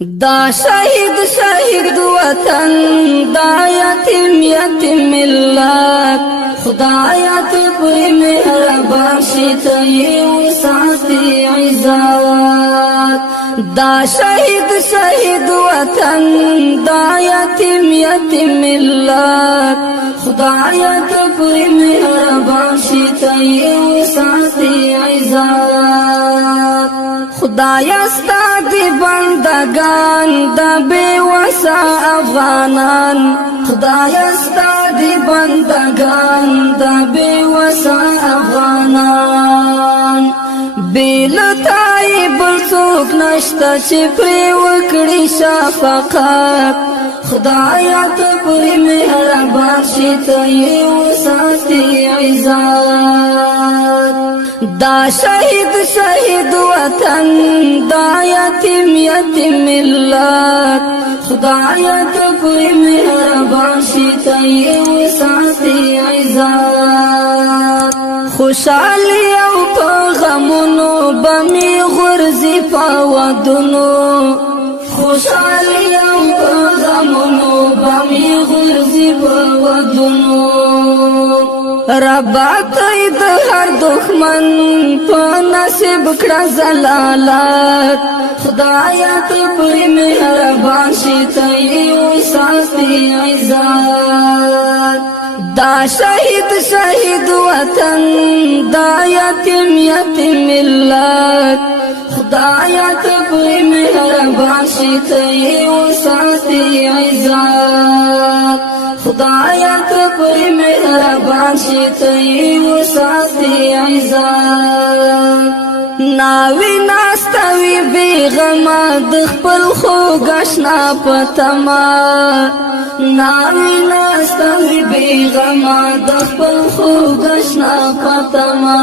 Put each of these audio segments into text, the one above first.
دا شهید وطن دا یتیم ملت خدایا ته په مهربان شي ته یې وساتي عزت دا شهید وطن دا یتیم ملت خدایا ته په مهربان شي ته یې وساتي عزت خدایا ستا دی بندگان دا بے وسا افغانان خدایا ستا دی بندگان دا بے وسا افغانان بیلتای بلسوک نشتا چی پری وکڑی شفقات خدایا تا پری مہربان شیتا یہ وساتی عزت دا شهید وطن دا یتیم ملت خدایا ته په مهربان شي ته یې وساتي عزت خوشحالي او په غمونو به مې غورځي په ودونو خوشحالي او په غمونو به مې غورځي په ودونو ربا ته د هر دښمن په نصیب کړه زلالت خدایا ته په مهربان شي ته یې وساتي عزت دا شهید وطن دا یتیم ملت خدایا ته په مهربان شي ته یې وساتي عزت خدایا ته په مهربان شي ته یې وساتي عزت ناوی ناستوی بیغما د خپل خوږ اشنا په تما ناوی ناستوی بیغما د خپل خوږ اشنا په تما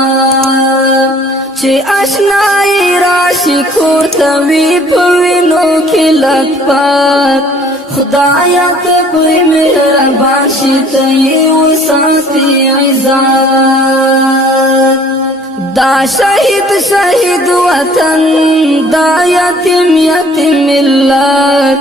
چې اشنای راشي کور ته وي په وینو کې لطفت خدایا ته په مهربان شي ته یې وساتي عزت دا شهید وطن دا یتیم ملت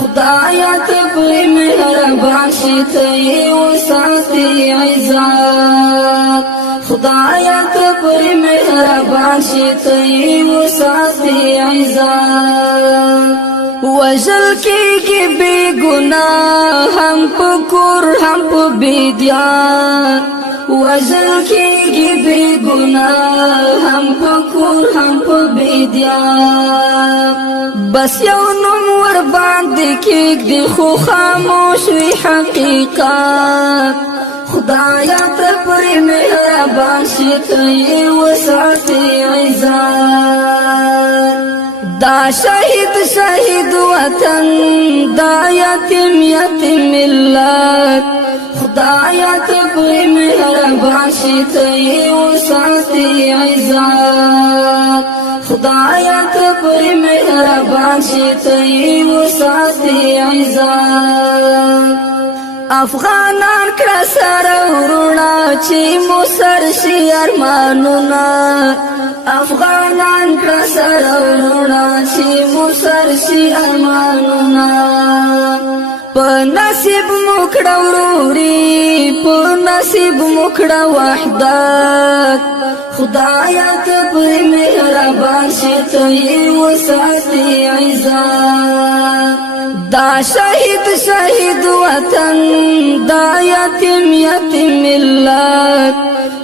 خدایا ته په مهربان شي ته یې وساتي عزت خدایا ته په مهربان شي ته یې وساتي عزت وجل کېږي بې ګناه هم په کور هم په بیدیا وجل کېږي بې ګناه هم په کور هم په بیدیا بس یو نوم ور باندې کېږدي خو خاموش وي حقیقت خدایا ته پرې مهربان شي ته یې وساتي عزت دا شهید وطن دا یتیم ملت خدایا ته په مهربان شي ته یې وساتي عزت خدایا ته په مهربان شي ته یې وساتي عزت افغانان کړه سره وروڼه چې مو سر شي ارمانونه افغانان کړه سره وروڼه چې مو سر شي ارمانونه په نصیب مو کړه وروري په نصیب مو کړه وحدت خدایا ته په مهربان شي ته یې وساتي عزت دا شهید وطن دا یتیم ملت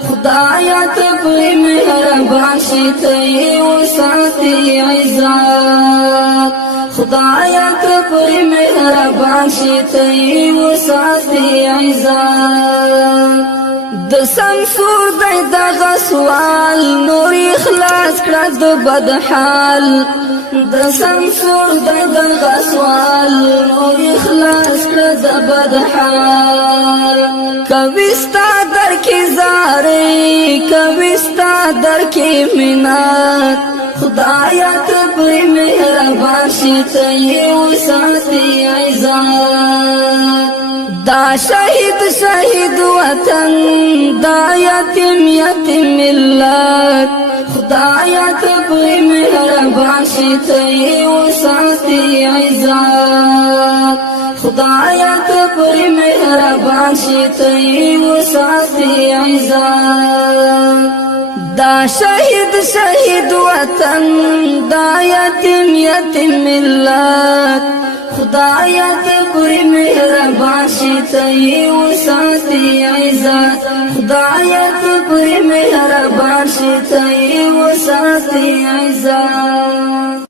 خدایا ته په مهربان شي ته یې وساتي عزت خدایا ته په مهربان شي ته یې وساتي عزت د سمسور دی دغه سوال نور اخلاص کړه د بدحال د سمسور دی دغه سوال نور اخلاص کړه د بدحال کوي ستا در کې زارې کوي ستا در کې منت خدایا ته په مهربان شي ته یې وساتي عزت دا شهید وطن دا یتیم ملت خدایا ته پرې مهربان شې ته یې وساتې عزت خدایا ته پرې مهربان شې ته یې وساتې عزت دا شهید وطن دا یتیم ملت خدایا ته پرې مهربان شې ته یې وساتې عزت خدایا ته پرې مهربان شې ته یې وساتې عزت